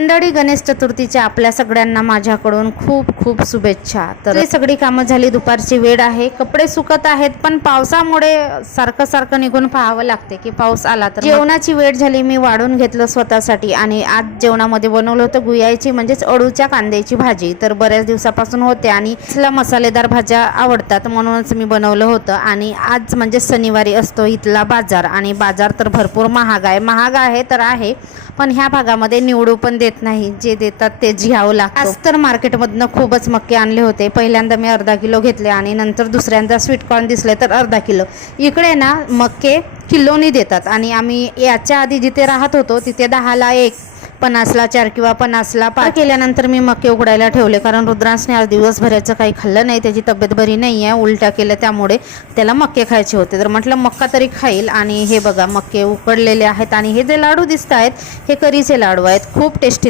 मंडळी, गणेश चतुर्थीच्या आपल्या सगळ्यांना माझ्याकडून खूप खूप शुभेच्छा। तर ही सगळी कामं झाली, दुपारची वेळ आहे, कपडे सुकत आहेत, पण पावसामुळे सारखं सारखं निघून पाहावं लागते की पाऊस आला तर। जेवणाची वेळ झाली, मी वाढून घेतलं स्वतःसाठी आणि आज जेवणामध्ये बनवलं होतं गुयाची म्हणजेच अळूच्या कांद्याची भाजी। तर बऱ्याच दिवसापासून होते आणि इथला मसालेदार भाज्या आवडतात म्हणूनच मी बनवलं होतं। आणि आज म्हणजे शनिवारी असतो इथला बाजार आणि बाजार तर भरपूर महाग आहे तर आहे, पण ह्या भागामध्ये निवडू पण देत नाही, जे देतात ते घ्यावं लागतं। आज तर मार्केटमधनं खूपच मक्के आणले होते। पहिल्यांदा मी अर्धा किलो घेतले आणि नंतर दुसऱ्यांदा स्वीटकॉर्न दिसले तर अर्धा किलो। इकडे ना मक्के किलोनी देतात आणि आम्ही याच्या आधी जिथे राहत होतो तिथे 10ला 1, 50ला 4 किंवा 50ला 5 केल्यानंतर मी मक्के उकडायला ठेवले, कारण रुद्रांशने आज दिवसभराचं काही खाल्लं नाही, त्याची तब्येत बरी नाही आहे, उलट्या केल्या, त्यामुळे त्याला मक्के खायचे होते। तर म्हटलं मक्का तरी खाईल। आणि हे बघा मक्के उकडलेले आहेत आणि हे जे लाडू दिसत आहेत हे करीचे लाडू आहेत, खूप टेस्टी